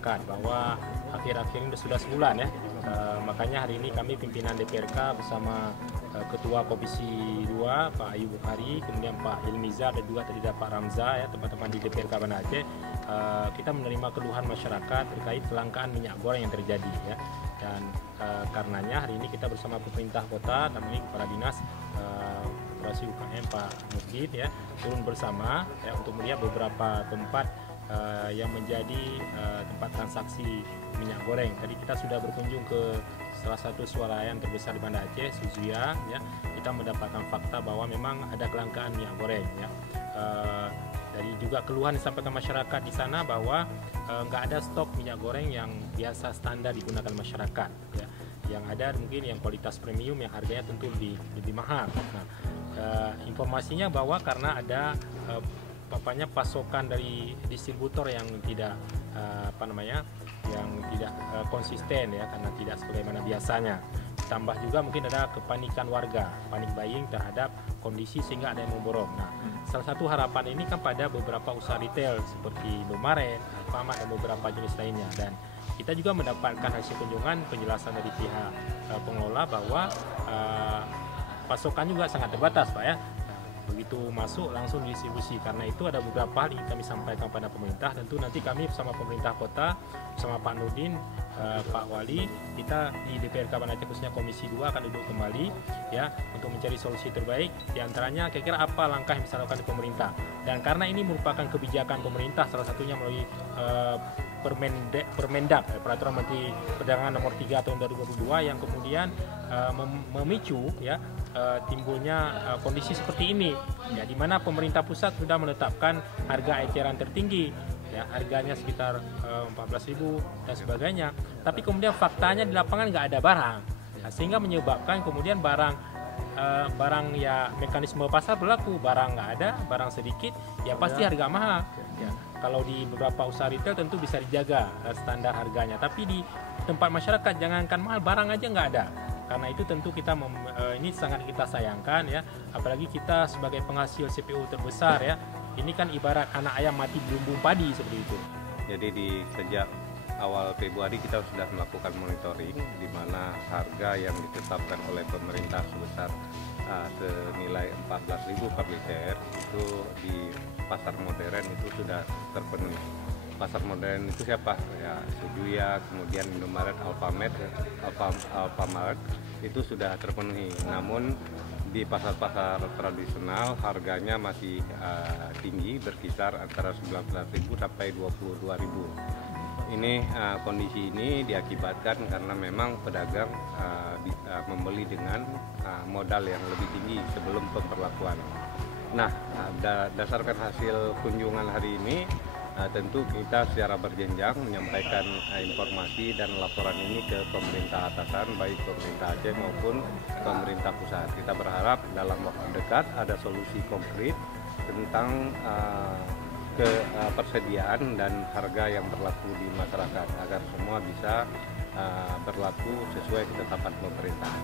masyarakat bahwa akhir-akhir ini sudah sebulan ya. Makanya hari ini kami pimpinan DPRK bersama Ketua Komisi 2 Pak Ayub Bukhari, kemudian Pak Ilmiza dan juga tadi ada Pak Ramza ya, teman-teman di DPRK Banda Aceh, kita menerima keluhan masyarakat terkait kelangkaan minyak goreng yang terjadi ya. Dan karenanya hari ini kita bersama pemerintah kota dan ini kepala dinas operasi UKM Pak Nurdin ya turun bersama ya untuk melihat beberapa tempat yang menjadi tempat transaksi minyak goreng. Tadi kita sudah berkunjung ke salah satu swalayan terbesar di Banda Aceh, Suzuya ya. Kita mendapatkan fakta bahwa memang ada kelangkaan minyak goreng ya. Dari juga keluhan disampaikan masyarakat di sana bahwa nggak ada stok minyak goreng yang biasa standar digunakan masyarakat ya. Yang ada mungkin yang kualitas premium yang harganya tentu lebih mahal. Nah, informasinya bahwa karena ada pasokan dari distributor yang tidak konsisten ya, karena tidak sebagaimana biasanya. Tambah juga mungkin ada kepanikan warga, panik buying terhadap kondisi sehingga ada yang memborong. Nah, salah satu harapan ini kan pada beberapa usaha retail seperti Indomaret, Alfamart dan beberapa jenis lainnya. Dan kita juga mendapatkan hasil kunjungan penjelasan dari pihak pengelola bahwa pasokan juga sangat terbatas Pak ya. Begitu masuk langsung didistribusi. Karena itu ada beberapa hal yang kami sampaikan pada pemerintah. Tentu nanti kami bersama pemerintah kota, bersama Pak Nurdin, Pak Wali, kita di DPRK Banda Aceh khususnya Komisi 2 akan duduk kembali ya untuk mencari solusi terbaik. Di antaranya kira-kira apa langkah yang bisa dilakukan pemerintah. Dan karena ini merupakan kebijakan pemerintah, salah satunya melalui Permendak, Peraturan Menteri Perdagangan Nomor 3 Tahun 2022 yang kemudian memicu ya timbulnya kondisi seperti ini ya, di mana pemerintah pusat sudah menetapkan harga eceran tertinggi ya, harganya sekitar 14.000 dan sebagainya, tapi kemudian faktanya di lapangan nggak ada barang ya, sehingga menyebabkan kemudian barang ya mekanisme pasar berlaku, barang nggak ada, barang sedikit ya pasti harga mahal ya. Kalau di beberapa usaha retail tentu bisa dijaga standar harganya, tapi di tempat masyarakat jangankan mahal, barang aja nggak ada. Karena itu tentu kita ini sangat kita sayangkan ya, apalagi kita sebagai penghasil CPO terbesar ya, ini kan ibarat anak ayam mati belumbung padi seperti itu. Jadi sejak awal Februari kita sudah melakukan monitoring di mana harga yang ditetapkan oleh pemerintah sebesar senilai 14.000 per liter itu di pasar modern itu sudah terpenuhi. Pasar modern itu siapa? Ya, Suzuya, kemudian Indomaret, Alfamart itu sudah terpenuhi. Namun di pasar-pasar tradisional harganya masih tinggi, berkisar antara 19.000 sampai 22.000. Ini kondisi ini diakibatkan karena memang pedagang membeli dengan modal yang lebih tinggi sebelum pemberlakuan. Nah, berdasarkan hasil kunjungan hari ini, tentu kita secara berjenjang menyampaikan informasi dan laporan ini ke pemerintah atasan, baik pemerintah Aceh maupun pemerintah pusat. Kita berharap dalam waktu dekat ada solusi konkret tentang persediaan dan harga yang berlaku di masyarakat agar semua bisa berlaku sesuai ketetapan pemerintah.